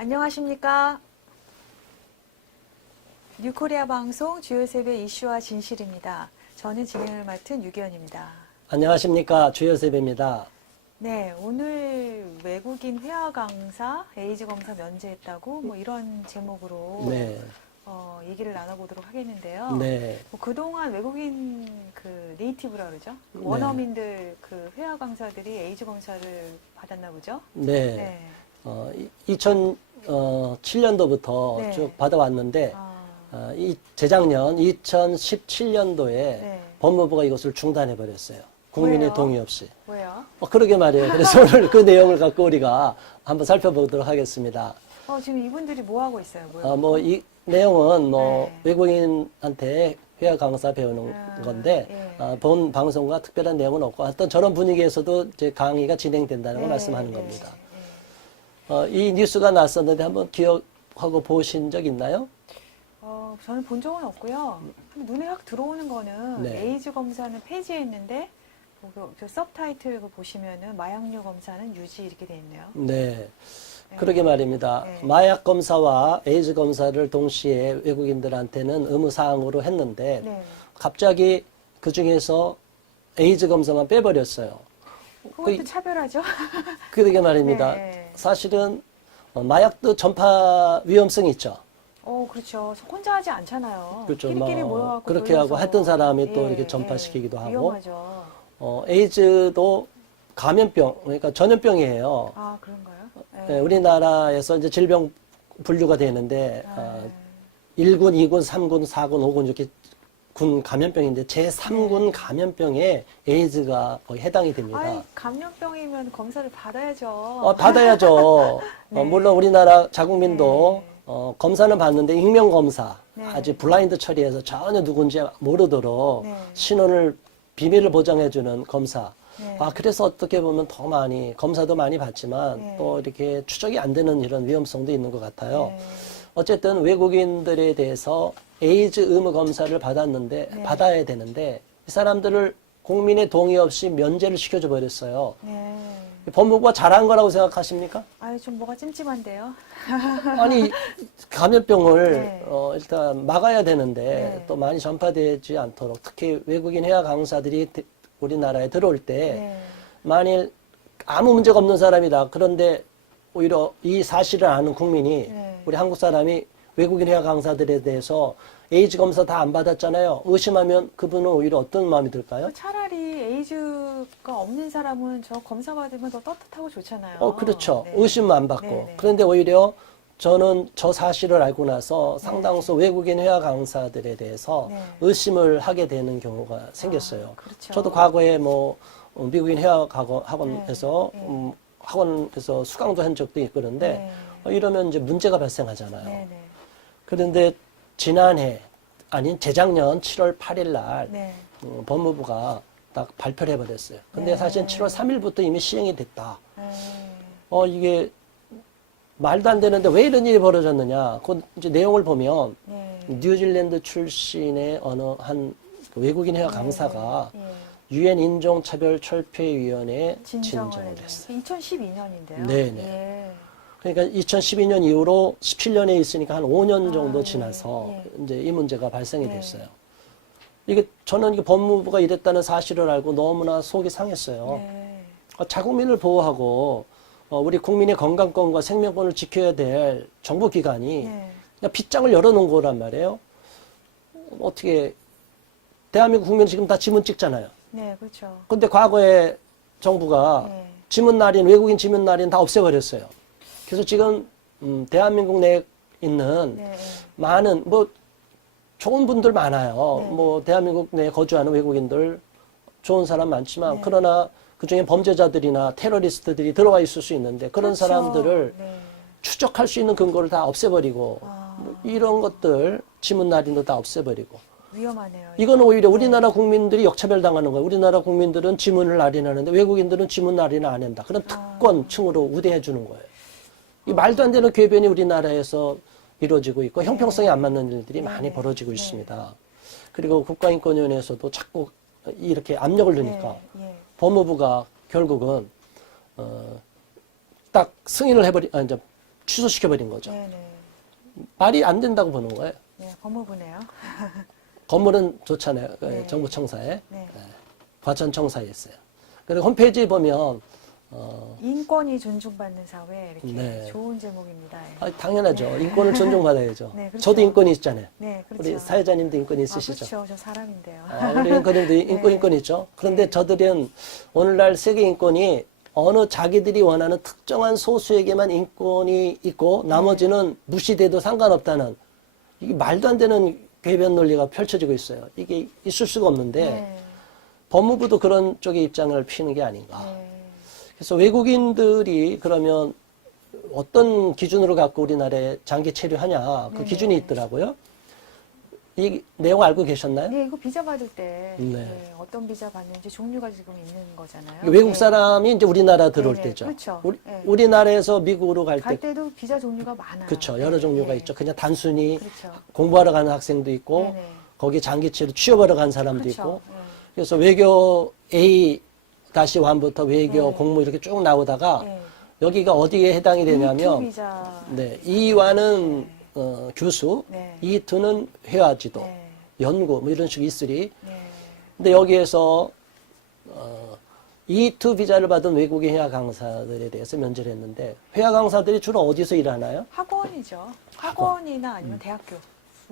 안녕하십니까. 뉴코리아 방송 주요 세배 이슈와 진실입니다. 저는 진행을 맡은 유기현입니다. 안녕하십니까. 주요셉입니다. 네, 오늘 외국인 회화 강사 에이즈 검사 면제했다고 뭐 이런 제목으로 네. 얘기를 나눠보도록 하겠는데요. 네. 그동안 외국인 그 네이티브라 그러죠. 네. 원어민들 그 회화 강사들이 에이즈 검사를 받았나 보죠. 네. 네. 2007년도부터 네. 쭉 받아왔는데, 재작년 2017년도에 네. 법무부가 이것을 중단해버렸어요. 국민의 왜요? 동의 없이. 왜요? 그러게 말이에요. 그래서 오늘 그 내용을 갖고 우리가 한번 살펴보도록 하겠습니다. 지금 이분들이 뭐 하고 있어요? 뭐요? 이 내용은 네. 외국인한테 회화 강사 배우는 건데, 예. 본 방송과 특별한 내용은 없고, 어떤 저런 분위기에서도 이제 강의가 진행된다는 걸 네, 말씀하는 네, 겁니다. 네. 이 뉴스가 났었는데 한번 기억하고 보신 적 있나요? 저는 본 적은 없고요. 눈에 확 들어오는 거는 네. 에이즈 검사는 폐지했는데 그 서브타이틀 보시면은 마약류 검사는 유지 이렇게 돼 있네요. 네. 네. 그러게 말입니다. 네. 마약 검사와 에이즈 검사를 동시에 외국인들한테는 의무사항으로 했는데 네. 갑자기 그 중에서 에이즈 검사만 빼버렸어요. 그것도 차별하죠? 그러게 말입니다. 네. 사실은 마약도 전파 위험성이 있죠. 그렇죠. 혼자 하지 않잖아요. 그렇죠. 끼리끼리 모여갖고 그렇게 하고 돌려서. 했던 사람이 또 예, 이렇게 전파시키기도 예. 하고. 위험하죠. 에이즈도 감염병, 그러니까 전염병이에요. 아, 그런가요? 네, 우리나라에서 이제 질병 분류가 되는데, 네. 1군, 2군, 3군, 4군, 5군 이렇게 군 감염병인데, 제3군 감염병에 에이즈가 거의 해당이 됩니다. 아이, 감염병이면 검사를 받아야죠. 받아야죠. 네. 물론 우리나라 자국민도 네. 검사는 받는데 익명검사, 네. 아주 블라인드 처리해서 전혀 누군지 모르도록 네. 신원을, 비밀을 보장해주는 검사. 네. 그래서 어떻게 보면 더 많이, 검사도 많이 받지만 네. 또 이렇게 추적이 안 되는 이런 위험성도 있는 것 같아요. 네. 어쨌든 외국인들에 대해서 에이즈 의무 검사를 네. 받아야 되는데 이 사람들을 국민의 동의 없이 면제를 시켜줘 버렸어요. 네. 법무부가 잘한 거라고 생각하십니까? 아유, 좀 뭐가 찜찜한데요. 아니, 감염병을 네. 일단 막아야 되는데 네. 또 많이 전파되지 않도록 특히 외국인 회화 강사들이 우리나라에 들어올 때 네. 만일 아무 문제가 없는 사람이다. 그런데 오히려 이 사실을 아는 국민이 네. 우리 한국 사람이 외국인 회화 강사들에 대해서 에이즈 검사 다 안 받았잖아요. 의심하면 그분은 오히려 어떤 마음이 들까요? 차라리 에이즈가 없는 사람은 저 검사 받으면 더 떳떳하고 좋잖아요. 그렇죠. 네. 의심만 안 받고. 네, 네. 그런데 오히려 저는 저 사실을 알고 나서 상당수 외국인 회화 강사들에 대해서 네. 의심을 하게 되는 경우가 생겼어요. 그렇죠. 저도 과거에 미국인 회화 학원에서 네. 학원에서 수강도 한 적도 있고 그런데 이러면 이제 문제가 발생하잖아요. 네. 네. 그런데 재작년 7월 8일 날 네. 법무부가 딱 발표를 해버렸어요. 근데 네. 사실 7월 3일부터 이미 시행이 됐다. 네. 이게 말도 안 되는데 왜 이런 일이 벌어졌느냐. 그 이제 내용을 보면 네. 뉴질랜드 출신의 어느 한 외국인 회화 강사가 예. 유엔 인종차별철폐위원회에 진정을 진정을 했어요. 2012년인데요. 네네. 예. 그러니까 2012년 이후로 17년에 있으니까 한 5년 정도 지나서 예. 이제 이 문제가 발생이 네. 됐어요. 저는 이게 법무부가 이랬다는 사실을 알고 너무나 속이 상했어요. 네. 자국민을 보호하고 우리 국민의 건강권과 생명권을 지켜야 될 정부기관이 네. 그냥 빗장을 열어놓은 거란 말이에요. 어떻게 대한민국 국민 지금 다 지문 찍잖아요. 네, 그렇죠. 근데 과거에 정부가 네. 외국인 지문 날인 다 없애버렸어요. 그래서 지금 대한민국 내에 있는 네. 많은 좋은 분들 많아요. 네. 대한민국 내에 거주하는 외국인들 좋은 사람 많지만 네. 그러나 그중에 범죄자들이나 테러리스트들이 들어와 있을 수 있는데 그런 그렇죠. 사람들을 네. 추적할 수 있는 근거를 다 없애버리고 이런 것들 지문 날인도 다 없애버리고 위험하네요. 이건 오히려 우리나라 국민들이 역차별 당하는 거예요. 우리나라 국민들은 지문을 날인하는데 외국인들은 지문 날인을 안 한다. 그런 특권층으로 우대해 주는 거예요. 이 말도 안 되는 궤변이 우리나라에서 이루어지고 있고 형평성이 안 맞는 일들이 많이 벌어지고 있습니다. 그리고 국가인권위원회에서도 자꾸 이렇게 압력을 넣으니까 네. 법무부가 결국은 딱 승인을 이제 취소시켜버린 거죠. 네네. 말이 안 된다고 보는 거예요. 네, 법무부네요. 건물은 좋잖아요. 네. 정부청사에. 네. 과천청사에 있어요. 그리고 홈페이지에 보면 인권이 존중받는 사회 이렇게 네. 좋은 제목입니다. 예. 당연하죠. 인권을 존중받아야죠. 네, 그렇죠. 저도 인권이 있잖아요. 네, 그렇죠. 우리 사회자님도 인권이 있으시죠. 그렇죠. 저 사람인데요. 우리 인권님도 인권이 있죠. 그런데 네. 저들은 오늘날 세계 인권이 어느 자기들이 원하는 특정한 소수에게만 인권이 있고 나머지는 무시돼도 상관없다는 이게 말도 안 되는 궤변 논리가 펼쳐지고 있어요. 이게 있을 수가 없는데 네. 법무부도 그런 쪽의 입장을 피는 게 아닌가. 네. 그래서 외국인들이 그러면 어떤 기준으로 갖고 우리나라에 장기 체류하냐 그 네네. 기준이 있더라고요. 이 내용 알고 계셨나요? 네, 이거 비자 받을 때 네. 네, 어떤 비자 받는지 종류가 지금 있는 거잖아요. 외국 사람이 이제 우리나라 들어올 네네, 때죠. 그렇죠. 네. 우리나라에서 미국으로 갈 때, 갈 때도 비자 종류가 많아요. 그렇죠. 여러 종류가 네. 있죠. 그냥 단순히 그렇죠. 공부하러 가는 학생도 있고, 네네. 거기 장기체로 취업하러 간 사람도 그렇죠. 있고, 네. 그래서 외교 A-1부터 외교 네. 공무 이렇게 쭉 나오다가 네. 여기가 어디에 해당이 되냐면, 비자. 네, E1은 교수, 네. E2는 회화지도, 네. 연구 뭐 이런 식으로 E3. 네. 근데 여기에서 E2 비자를 받은 외국인 회화 강사들에 대해서 면제를 했는데 회화 강사들이 주로 어디서 일하나요? 학원이죠. 학원이나 아니면 대학교.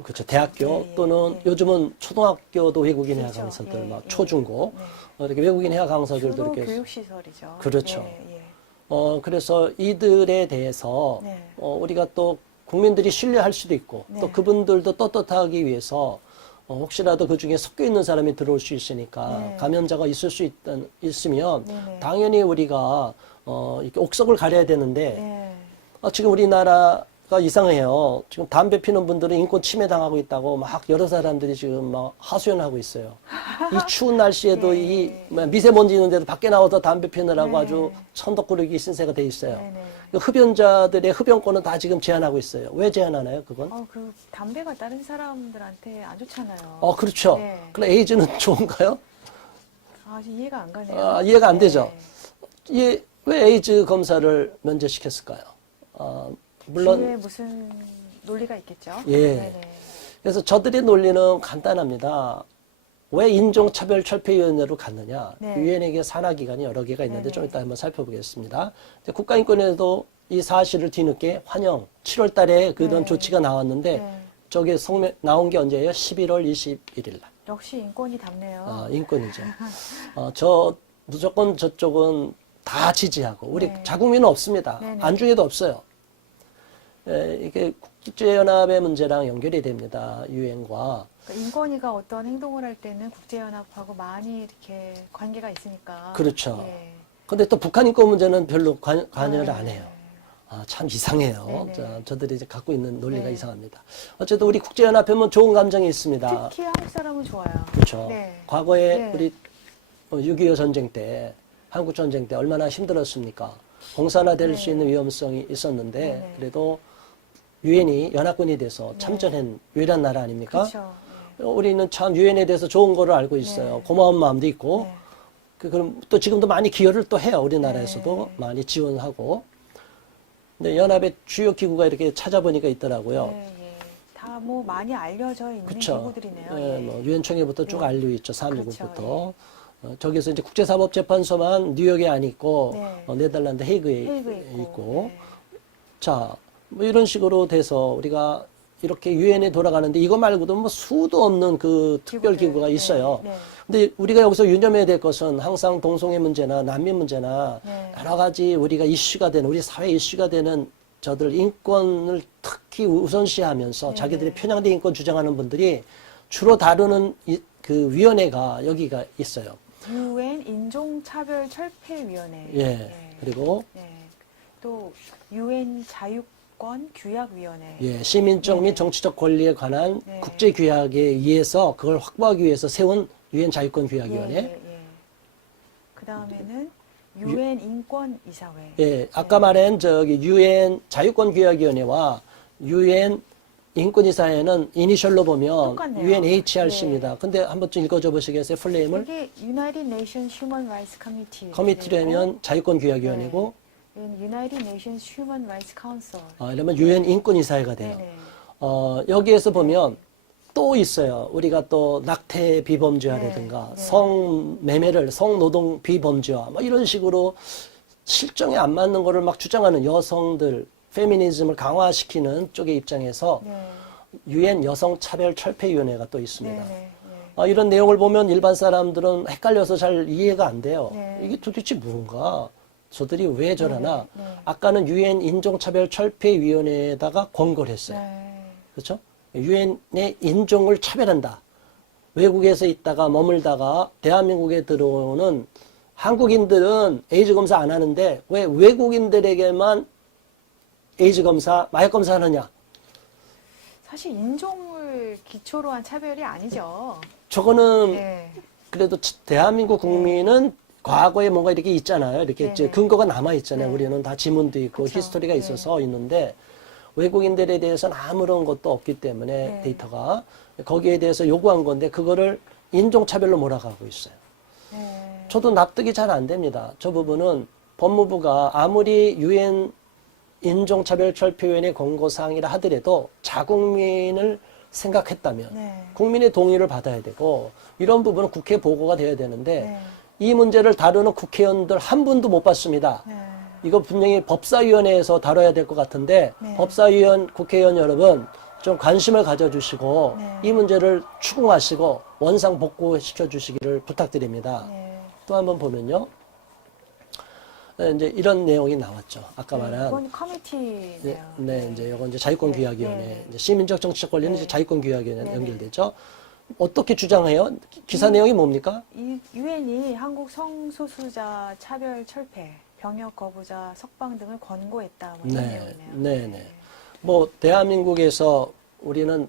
그렇죠. 대학교 예, 예, 또는 예. 요즘은 초등학교도 외국인 회화 그렇죠. 강사들, 예, 막 예. 초중고 네. 이렇게 외국인 회화 강사들도 주로 이렇게 교육시설이죠. 그렇죠. 예, 예. 그래서 이들에 대해서 네. 우리가 또 국민들이 신뢰할 수도 있고 네. 또 그분들도 떳떳하기 위해서 혹시라도 그 중에 섞여 있는 사람이 들어올 수 있으니까 네. 감염자가 있으면 네네. 당연히 우리가 이렇게 옥석을 가려야 되는데 네. 지금 우리나라가 이상해요. 지금 담배 피는 분들은 인권 침해 당하고 있다고 막 여러 사람들이 지금 막 하소연하고 있어요. 이 추운 날씨에도 네. 이 미세먼지 있는데도 밖에 나와서 담배 피느라고 네. 아주 천덕꾸러기 신세가 돼 있어요. 네네. 그 흡연자들의 흡연권은 다 지금 제한하고 있어요. 왜 제한하나요, 그건? 그 담배가 다른 사람들한테 안 좋잖아요. 그렇죠. 네. 그럼 에이즈는 좋은가요? 이해가 안 가네요. 이해가 안 되죠. 네. 왜 에이즈 검사를 면제시켰을까요? 물론 뒤에 무슨 논리가 있겠죠. 예. 네네. 그래서 저들의 논리는 간단합니다. 왜 인종차별철폐위원회로 갔느냐? 네. 유엔에게 산하기관이 여러 개가 있는데 네네. 좀 이따 한번 살펴보겠습니다. 국가인권위에도 이 사실을 뒤늦게 환영, 7월 달에 그런 네. 조치가 나왔는데 네. 저게 나온 게 언제예요? 11월 21일 날. 역시 인권이 답네요. 인권이죠. 무조건 저쪽은 다 지지하고 우리 네. 자국민은 없습니다. 네네. 안중에도 없어요. 이게 국제연합의 문제랑 연결이 됩니다. 유엔과. 그러니까 인권위가 어떤 행동을 할 때는 국제연합하고 많이 이렇게 관계가 있으니까. 그렇죠. 예. 근데 또 북한 인권 문제는 별로 관여를 네. 안 해요. 참 이상해요. 네네. 저들이 이제 갖고 있는 논리가 네. 이상합니다. 어쨌든 우리 국제연합하면 좋은 감정이 있습니다. 특히 한국 사람은 좋아요. 그렇죠. 네. 과거에 네. 우리 6.25 전쟁 때, 한국 전쟁 때 얼마나 힘들었습니까? 공산화될 네. 수 있는 위험성이 있었는데 네네. 그래도 유엔이 연합군이 돼서 네. 참전한 유일한 나라 아닙니까? 그렇죠. 우리는 참 유엔에 대해서 좋은 거를 알고 있어요. 네. 고마운 마음도 있고 네. 그럼 또 지금도 많이 기여를 또 해요. 우리나라에서도 네. 많이 지원하고. 근데 연합의 주요 기구가 이렇게 찾아보니까 있더라고요. 네, 예. 다 뭐 많이 알려져 있는 그렇죠. 기구들이네요. 네, 예. 뭐 유엔 총회부터 쭉 네. 알려 있죠. 3.1부터. 그렇죠. 저기서 이제 국제사법재판소만 뉴욕에 안 있고 네. 네덜란드 헤이그에 헤이그에 있고. 네. 자, 뭐 이런 식으로 돼서 우리가 이렇게 유엔에 돌아가는데 이거 말고도 뭐 수도 없는 그 특별 기구가 기구들. 있어요. 네, 네. 근데 우리가 여기서 유념해야 될 것은 항상 동성애 문제나 난민 문제나 네. 여러 가지 우리가 이슈가 되는 우리 사회 이슈가 되는 저들 인권을 특히 우선시하면서 네. 자기들이 편향된 인권 주장하는 분들이 주로 다루는 그 위원회가 여기가 있어요. 유엔 인종차별철폐위원회. 예. 그리고 네. 또 유엔 자유권 규약위원회. 예, 시민적 및 네. 정치적 권리에 관한 네. 국제 규약에 의해서 그걸 확보하기 위해서 세운 유엔 자유권 규약위원회. 예. 그 다음에는 유엔 인권이사회. 예, 아까 말한 저기 유엔 자유권 규약위원회와 유엔 인권이사회는 이니셜로 보면 똑같네요. UNHRC입니다. 근데 한번 좀 읽어줘 보시겠어요? 풀네임을? 이게 United Nations Human Rights Committee. 커미티라면 자유권 규약위원회고 in United Nations Human Rights Council. 이러면 유엔 인권이사회가 돼요. 네네. 여기에서 보면 또 있어요. 우리가 또 낙태 비범죄화라든가 네. 성매매를 성노동 비범죄화 뭐 이런 식으로 실정에 안 맞는 거를 막 주장하는 여성들 페미니즘을 강화시키는 쪽의 입장에서 네. 유엔 여성차별철폐위원회가 또 있습니다. 네네. 이런 내용을 보면 일반 사람들은 헷갈려서 잘 이해가 안 돼요. 네. 이게 도대체 뭔가 저들이 왜 저러나 네. 아까는 유엔 인종차별철폐위원회에다가 권고를 했어요. 네. 그렇죠? 유엔의 인종을 차별한다. 외국에서 있다가 머물다가 대한민국에 들어오는 한국인들은 에이즈 검사 안 하는데 왜 외국인들에게만 에이즈 검사, 마약 검사 하느냐? 사실 인종을 기초로 한 차별이 아니죠. 저거는 네. 그래도 대한민국 국민은 과거에 뭔가 이렇게 있잖아요. 이렇게 네네. 근거가 남아 있잖아요. 네. 우리는 다 지문도 있고 그쵸. 히스토리가 네. 있어서 있는데 외국인들에 대해서는 아무런 것도 없기 때문에 네. 데이터가 거기에 대해서 요구한 건데 그거를 인종차별로 몰아가고 있어요. 네. 저도 납득이 잘 안 됩니다. 저 부분은 법무부가 아무리 유엔 인종차별철폐위원회 권고사항이라 하더라도 자국민을 생각했다면 네. 국민의 동의를 받아야 되고 이런 부분은 국회 보고가 돼야 되는데 네. 이 문제를 다루는 국회의원들 한 분도 못 봤습니다. 네. 이거 분명히 법사위원회에서 다뤄야 될 것 같은데 네. 법사위원 국회의원 여러분 좀 관심을 가져주시고 네. 이 문제를 추궁하시고 원상 복구시켜 주시기를 부탁드립니다. 네. 또 한번 보면요. 이제 이런 내용이 나왔죠. 아까 말한 이건 커미티네요. 네, 이제 이건 이제 자유권규약위원회, 네. 이제 시민적 정치적 권리는 네. 이제 자유권규약위원회 네. 연결되죠. 어떻게 주장해요? 기사 내용이 뭡니까? 이 유엔이 한국 성소수자 차별 철폐, 병역 거부자 석방 등을 권고했다. 뭐 이런 내용이네요. 네. 뭐 대한민국에서 우리는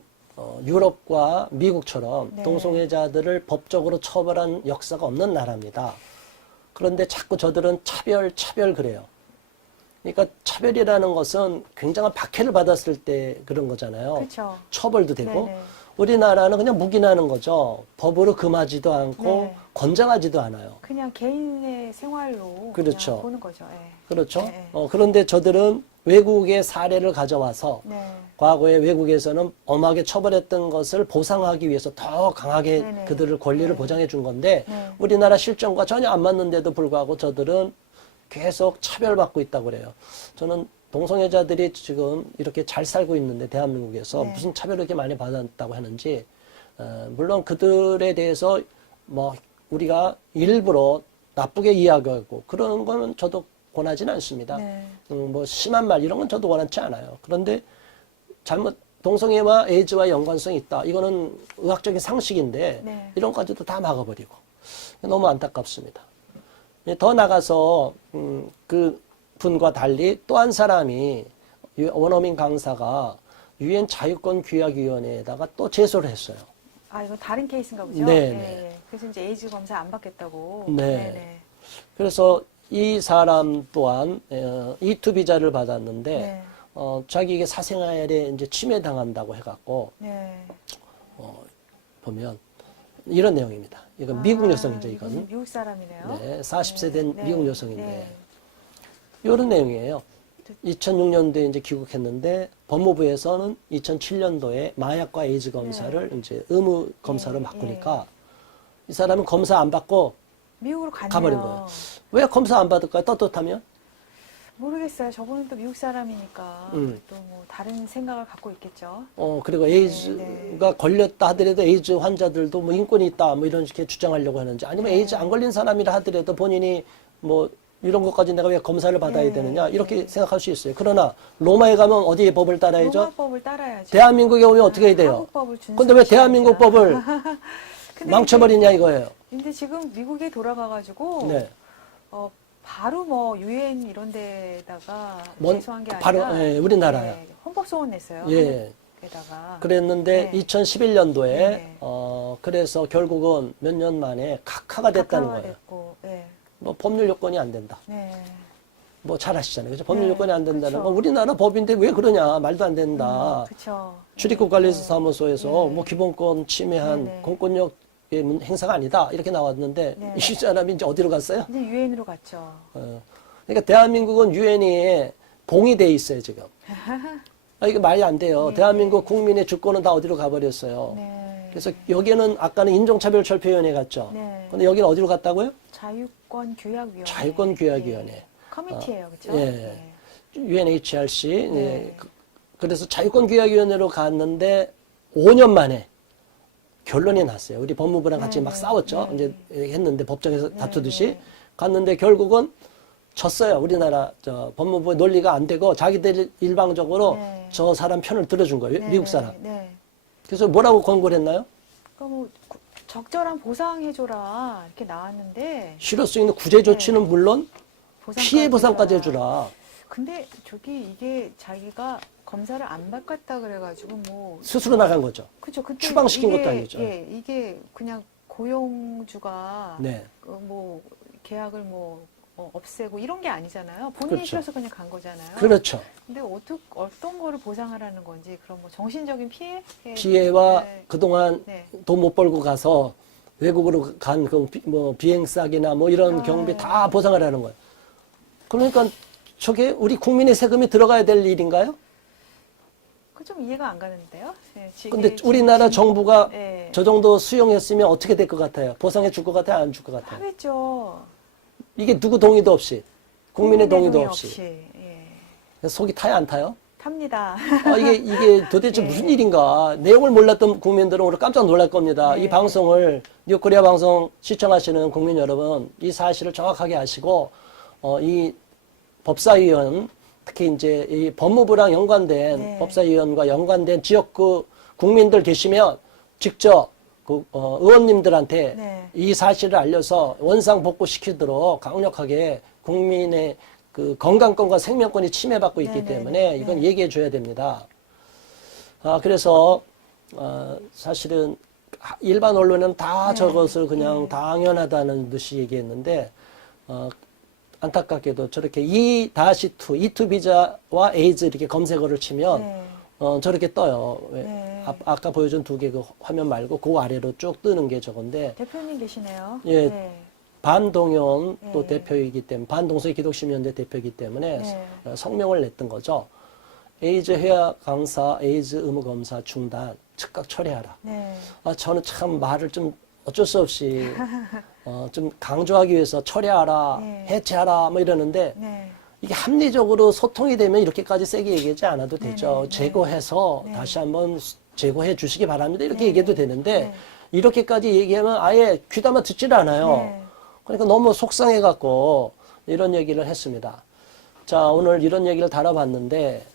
유럽과 미국처럼 네. 동성애자들을 법적으로 처벌한 역사가 없는 나라입니다. 그런데 자꾸 저들은 차별 그래요. 그러니까 차별이라는 것은 굉장한 박해를 받았을 때 그런 거잖아요. 그렇죠. 처벌도 되고. 네네. 우리나라는 그냥 묵인하는 거죠. 법으로 금하지도 않고 네. 권장하지도 않아요. 그냥 개인의 생활로 그렇죠. 그냥 보는 거죠. 예. 그렇죠. 네. 그런데 저들은 외국의 사례를 가져와서 네. 과거에 외국에서는 엄하게 처벌했던 것을 보상하기 위해서 더 강하게 네네. 그들을 권리를 네. 보장해 준 건데 네. 우리나라 실정과 전혀 안 맞는데도 불구하고 저들은 계속 차별받고 있다고 그래요. 저는 동성애자들이 지금 이렇게 잘 살고 있는데 대한민국에서 네. 무슨 차별을 이렇게 많이 받았다고 하는지 물론 그들에 대해서 뭐 우리가 일부러 나쁘게 이야기하고 그런 거는 저도 권하지는 않습니다. 네. 뭐 심한 말 이런 건 저도 원하지 않아요. 그런데 동성애와 에이즈와 연관성이 있다. 이거는 의학적인 상식인데 네. 이런 것까지도 다 막아버리고 너무 안타깝습니다. 더 나가서 그 분과 달리 또 한 사람이 원어민 강사가 유엔 자유권규약위원회에다가 또 제소를 했어요. 아, 이거 다른 케이스인가 보죠? 네, 예, 네. 예. 그래서 이제 에이즈 검사 안 받겠다고. 네. 네네. 그래서 이 사람 또한 E2 비자를 받았는데 네. 자기에게 사생활에 이제 침해당한다고 해갖고 네. 보면 이런 내용입니다. 이건 미국 여성이죠, 이건. 미국 사람이네요. 네, 40세 된 네. 미국 여성인데 네. 이런 내용이에요. 2006년도에 이제 귀국했는데 법무부에서는 2007년도에 마약과 에이즈 검사를 이제 의무 검사로 네, 바꾸니까 이 사람은 검사 안 받고 미국으로 가네요. 가버린 거예요. 왜 검사 안 받을까요? 떳떳하면? 모르겠어요. 저분은 또 미국 사람이니까 음. 또 뭐 다른 생각을 갖고 있겠죠. 그리고 에이즈가 걸렸다 하더라도 에이즈 환자들도 뭐 인권이 있다 뭐 이런 식의 주장하려고 하는지 아니면 에이즈 안 걸린 사람이라 하더라도 본인이 뭐 이런 것까지 내가 왜 검사를 받아야 네, 되느냐 이렇게 네. 생각할 수 있어요. 그러나 로마에 가면 어디에 법을 따라야죠? 로마법을 따라야죠. 대한민국에 오면 어떻게 해야 돼요? 한국법을 근데 왜 대한민국 법을 근데 망쳐버리냐 이거예요. 근데 지금 미국에 돌아가가지고 네. 바로 뭐 유엔 이런 데다가 뭔- 제소한 게 아니라 바로, 예, 우리나라요. 헌법 소원 냈어요. 예. 한국에다가. 그랬는데 네. 2011년도에 네. 그래서 결국은 몇 년 만에 각하가 됐다는 거예요. 됐고, 네. 뭐 법률 요건이 안 된다. 네. 뭐 잘 아시잖아요. 그죠? 법률 네, 요건이 안 된다는 그쵸. 건 우리나라 법인데 왜 그러냐. 말도 안 된다. 그렇죠. 출입국관리사무소에서 네. 뭐 기본권 침해한 네, 네. 공권력의 행사가 아니다. 이렇게 나왔는데 네. 이 사람이 이제 어디로 갔어요? 이제 유엔으로 갔죠. 그러니까 대한민국은 유엔에 봉의돼 있어요, 지금. 이게 말이 안 돼요. 네. 대한민국 국민의 주권은 다 어디로 가버렸어요. 네. 그래서 여기는 아까는 인종차별철폐위원회 갔죠. 네. 근데 여기는 어디로 갔다고요? 자유권규약위원회. 자유권규약위원회. 네. 커미티예요, 그렇죠? 예. UNHRC. 네. 예. 그래서 자유권규약위원회로 갔는데 5년 만에 결론이 났어요. 우리 법무부랑 같이 네, 막 네. 싸웠죠. 네. 이제 했는데 법정에서 네, 다투듯이 네. 갔는데 결국은 졌어요. 우리나라 법무부의 논리가 안 되고 자기들이 일방적으로 네. 저 사람 편을 들어준 거예요. 네, 미국 사람. 네. 그래서 뭐라고 권고를 했나요? 그러니까 뭐 적절한 보상해줘라 이렇게 나왔는데 실효성 있는 구제 조치는 물론 보상까지 피해 보상까지 해줘라. 해주라. 근데 저기 이게 자기가 검사를 안 바꿨다 그래가지고 뭐 스스로 나간 거죠. 그죠? 그때 추방시킨 이게, 것도 아니죠. 예, 이게 그냥 고용주가 네. 뭐 계약을 뭐 없애고 이런 게 아니잖아요. 본인이 그렇죠. 싫어서 그냥 간 거잖아요. 그렇죠. 근데 어떤 거를 보상하라는 건지 그런 뭐 정신적인 피해? 피해와 네. 그동안 네. 돈 못 벌고 가서 외국으로 간 그 뭐 비행싸기나 뭐 이런 아, 경비 네. 다 보상하라는 거예요. 그러니까 저게 우리 국민의 세금이 들어가야 될 일인가요? 그 좀 이해가 안 가는데요. 네, 근데 우리나라 정부가 네. 저 정도 수용했으면 어떻게 될 것 같아요? 보상해 줄 것 같아요? 안 줄 것 같아요? 하겠죠. 이게 누구 동의도 없이, 국민의 동의도 동의 없이. 예. 속이 타야 안 타요? 탑니다. 이게 도대체 네. 무슨 일인가. 내용을 몰랐던 국민들은 오늘 깜짝 놀랄 겁니다. 네. 이 방송을, 뉴코리아 방송 시청하시는 국민 여러분, 이 사실을 정확하게 아시고, 이 법사위원, 특히 이제 이 법무부랑 연관된, 네. 법사위원과 연관된 지역구 국민들 계시면 직접 의원님들한테 네. 이 사실을 알려서 원상복구시키도록 강력하게 국민의 그 건강권과 생명권이 침해받고 있기 네네네. 때문에 이건 네. 얘기해 줘야 됩니다. 그래서 사실은 일반 언론은 다 네. 저것을 그냥 네. 당연하다는 듯이 얘기했는데 안타깝게도 저렇게 E-2 비자와 에이즈 이렇게 검색어를 치면 네. 저렇게 떠요. 네. 아까 보여준 두 개 그 화면 말고 그 아래로 쭉 뜨는 게 저건데 대표님 계시네요. 예. 네. 반동현 또 네. 대표이기 때문에 반동서의 기독시민연대 대표이기 때문에 네. 성명을 냈던 거죠. 에이즈 회화 강사, 에이즈 의무 검사 중단 즉각 처리하라. 네. 저는 참 말을 좀 어쩔 수 없이 좀 강조하기 위해서 처리하라, 네. 해체하라 뭐 이러는데 네. 이게 합리적으로 소통이 되면 이렇게까지 세게 얘기하지 않아도 되죠. 네. 제거해서 네. 다시 한번 제거해 주시기 바랍니다. 이렇게 네. 얘기해도 되는데 네. 이렇게까지 얘기하면 아예 귀담아 듣질 않아요. 네. 그러니까 너무 속상해갖고 이런 얘기를 했습니다. 자, 오늘 이런 얘기를 다뤄봤는데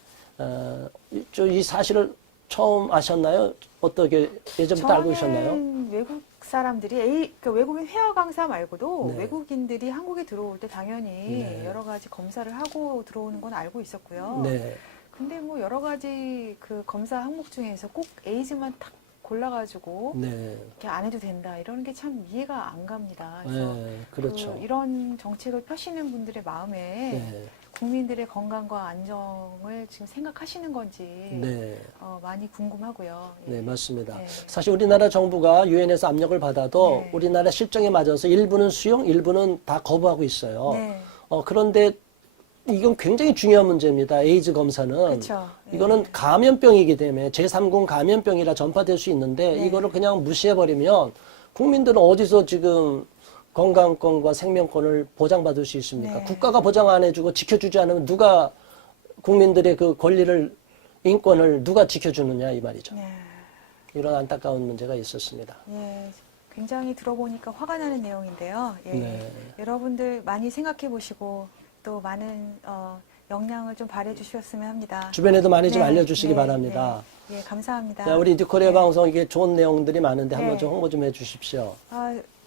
이 사실을 처음 아셨나요? 어떻게 예전부터 알고 계셨나요? 저는 외국 사람들이 그 외국인 회화 강사 말고도 네. 외국인들이 한국에 들어올 때 당연히 네. 여러 가지 검사를 하고 들어오는 건 알고 있었고요. 네, 근데 뭐 여러 가지 그 검사 항목 중에서 꼭 에이즈만 딱 골라가지고 네, 이렇게 안 해도 된다 이러는 게 참 이해가 안 갑니다. 그래서 네, 그렇죠. 이런 정책을 펴시는 분들의 마음에 네, 국민들의 건강과 안정을 지금 생각하시는 건지 네, 많이 궁금하고요. 예. 네, 맞습니다. 네. 사실 우리나라 정부가 유엔에서 압력을 받아도 네. 우리나라 실정에 맞아서 일부는 수용, 일부는 다 거부하고 있어요. 네. 그런데 이건 굉장히 중요한 문제입니다. 에이즈 검사는. 그렇죠. 이거는 감염병이기 때문에 제3군 감염병이라 전파될 수 있는데 네. 이거를 그냥 무시해버리면 국민들은 어디서 지금 건강권과 생명권을 보장받을 수 있습니까? 네. 국가가 보장 안 해주고 지켜주지 않으면 누가 국민들의 그 권리를 인권을 누가 지켜주느냐 이 말이죠. 네. 이런 안타까운 문제가 있었습니다. 예, 굉장히 들어보니까 화가 나는 내용인데요. 예, 네. 여러분들 많이 생각해 보시고 또 많은 역량을 좀 발휘해 주셨으면 합니다. 주변에도 많이 좀 네, 알려주시기 네, 바랍니다. 네. 예, 감사합니다. 자, 우리 뉴코리아 네. 방송 이게 좋은 내용들이 많은데 한번 네. 좀 홍보 좀 해주십시오.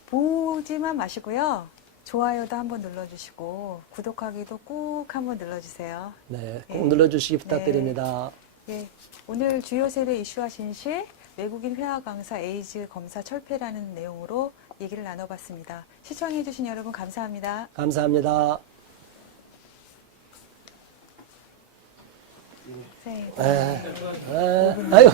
보지만 마시고요. 좋아요도 한번 눌러주시고 구독하기도 꾹 한번 눌러주세요. 네, 꼭 예. 눌러주시기 부탁드립니다. 예, 오늘 주요 세대 이슈와 진실 외국인 회화 강사 에이즈 검사 철폐라는 내용으로 얘기를 나눠봤습니다. 시청해주신 여러분 감사합니다. 감사합니다. 네. 아유,